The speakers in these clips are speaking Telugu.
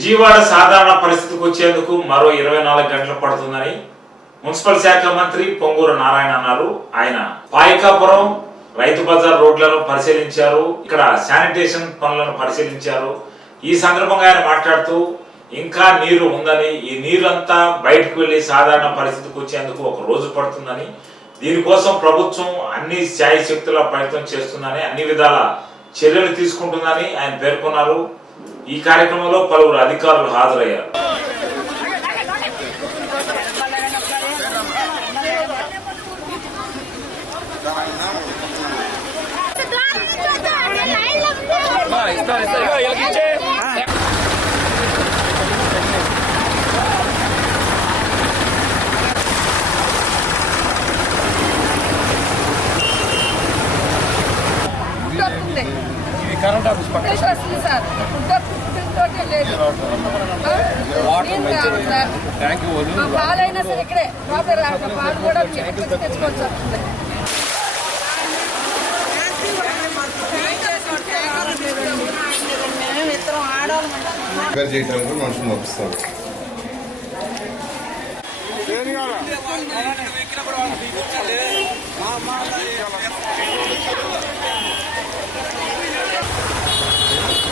విజయవాడ సాధారణ పరిస్థితికి వచ్చేందుకు మరో 24 గంటలు పడుతుందని మున్సిపల్ శాఖ మంత్రి పొంగూరు నారాయణ అన్నారు. ఆయన పాయకాపురం రైతు బజార్ రోడ్లను పరిశీలించారు. ఇక్కడ శానిటేషన్ పనులను పరిశీలించారు. ఈ సందర్భంగా ఆయన మాట్లాడుతూ ఇంకా నీరు ఉందని, ఈ నీరంతా బయటకు వెళ్లి సాధారణ పరిస్థితికి వచ్చేందుకు ఒక రోజు పడుతుందని, దీనికోసం ప్రభుత్వం అన్ని శాయశక్తుల ప్రయత్నం చేస్తుందని, అన్ని విధాల చర్యలు తీసుకుంటుందని ఆయన పేర్కొన్నారు. ఈ కార్యక్రమంలో పలువురు అధికారులు హాజరయ్యారు. పాలైనా సరే ఇక్కడే పాలు కూడా తెచ్చుకోవచ్చు. చేయడానికి మనుషులు పంపిస్తారు.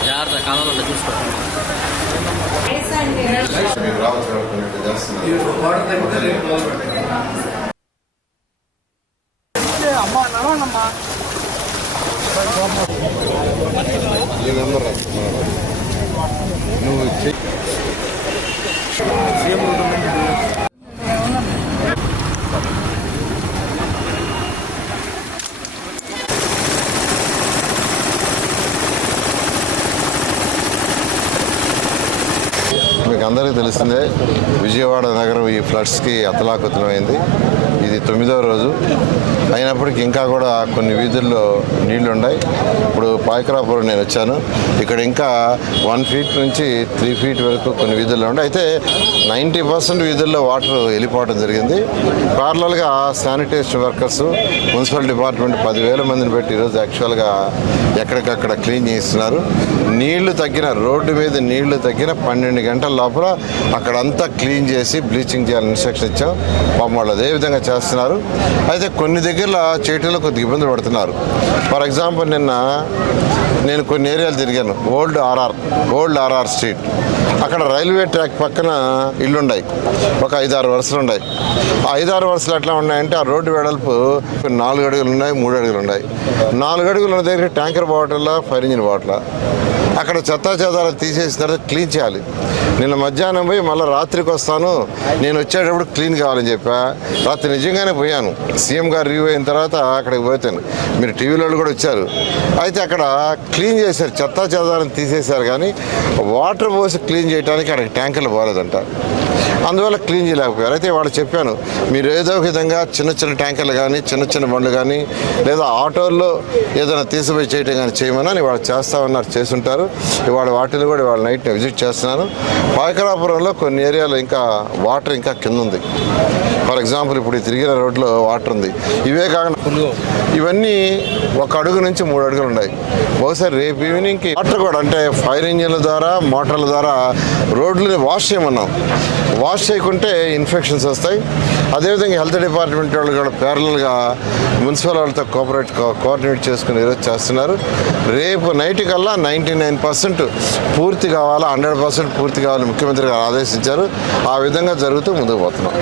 జాగ్రత్త కాలంలో చూసుకోండి. నువ్వు మీకు అందరికీ తెలిసిందే, విజయవాడ నగరం ఈ ఫ్లడ్స్కి అతలాకుతలమైంది. ఇది 9వ రోజు అయినప్పటికీ ఇంకా కూడా కొన్ని వీధుల్లో నీళ్లు ఉన్నాయి. ఇప్పుడు పాయకరాపురం నేను వచ్చాను, ఇక్కడ ఇంకా 1 ఫీట్ నుంచి 3 ఫీట్ వరకు కొన్ని వీధుల్లో ఉన్నాయి. అయితే 90% వీధుల్లో వాటర్ వెళ్ళిపోవడం జరిగింది. ప్యారలల్గా శానిటేషన్ వర్కర్స్, మున్సిపల్ డిపార్ట్మెంట్ 10,000 మందిని పెట్టి ఈరోజు యాక్చువల్గా ఎక్కడికక్కడ క్లీన్ చేస్తున్నారు. నీళ్లు తగ్గిన రోడ్డు మీద నీళ్లు తగ్గిన 12 గంటల లోపల అక్కడంతా క్లీన్ చేసి బ్లీచింగ్ చేయాలని ఇన్స్ట్రక్షన్ ఇచ్చాం. పాపం వాళ్ళు అదేవిధంగా చేస్తున్నారు. అయితే కొన్ని దగ్గరలో చేయటంలో కొద్దిగా ఇబ్బందులు పడుతున్నారు. ఫర్ ఎగ్జాంపుల్ నేను కొన్ని ఏరియాలు తిరిగాను. ఓల్డ్ ఆర్ఆర్ స్ట్రీట్, అక్కడ రైల్వే ట్రాక్ పక్కన ఇల్లున్నాయి. ఒక 5-6 వరుసలు ఉన్నాయి. ఆ 5-6 వరుసలు ఎట్లా ఉన్నాయంటే ఆ రోడ్డు వెడల్పు 4 అడుగులు ఉన్నాయి, 3 అడుగులు ఉన్నాయి. 4 అడుగులు ఉన్న దగ్గర tanker bottle, fire engine bottle. అక్కడ చెత్తా చెదారాలు తీసేసిన తర్వాత క్లీన్ చేయాలి. నిన్న మధ్యాహ్నం పోయి మళ్ళీ రాత్రికి వస్తాను, నేను వచ్చేటప్పుడు క్లీన్ కావాలని చెప్పా. రాత్రి నిజంగానే పోయాను. సీఎం గారు రివ్యూ అయిన తర్వాత అక్కడికి పోతాను. మీరు టీవీలో కూడా వచ్చారు. అయితే అక్కడ క్లీన్ చేశారు, చెత్తా చెదారాన్ని తీసేశారు, కానీ వాటర్ పోసి క్లీన్ చేయడానికి అక్కడికి ట్యాంకర్లు పోలేదంట. అందువల్ల క్లీన్ చేయలేకపోయారు. అయితే వాళ్ళు చెప్పాను, మీరు ఏదో విధంగా చిన్న చిన్న ట్యాంకర్లు కానీ, చిన్న బండ్లు కానీ, లేదా ఆటోల్లో ఏదైనా తీసుకుపోయి చేయటం కానీ చేయమని వాళ్ళు చేస్తామన్నారు, చేస్తుంటారు. ఇవాళ వాటిని కూడా ఇవాళ నైట్ విజిట్ చేస్తున్నాను. పాయకరాపురంలో కొన్ని ఏరియాలో ఇంకా వాటర్ ఇంకా కింద ఉంది. ఫర్ ఎగ్జాంపుల్ ఇప్పుడు తిరిగిన రోడ్లో వాటర్ ఉంది. ఇవే కాకుండా ఇవన్నీ 1 అడుగు నుంచి 3 అడుగులు ఉన్నాయి. బహుశా రేపు ఈవినింగ్కి వాటర్ కూడా, అంటే ఫైర్ ఇంజిన్ల ద్వారా, మోటార్ల ద్వారా రోడ్లని వాష్ చేయమన్నాం. వాష్ చేయకుంటే ఇన్ఫెక్షన్స్ వస్తాయి. అదేవిధంగా హెల్త్ డిపార్ట్మెంట్ వాళ్ళు కూడా ప్యారలల్గా మున్సిపల్ వాళ్ళతో కోఆర్డినేట్ చేసుకుని ఈరోజు చేస్తున్నారు. రేపు నైట్ కల్లా 99% పూర్తి కావాలా, 100% పూర్తి కావాలని ముఖ్యమంత్రి గారు ఆదేశించారు. ఆ విధంగా జరుగుతూ ముందుకు పోతున్నాం.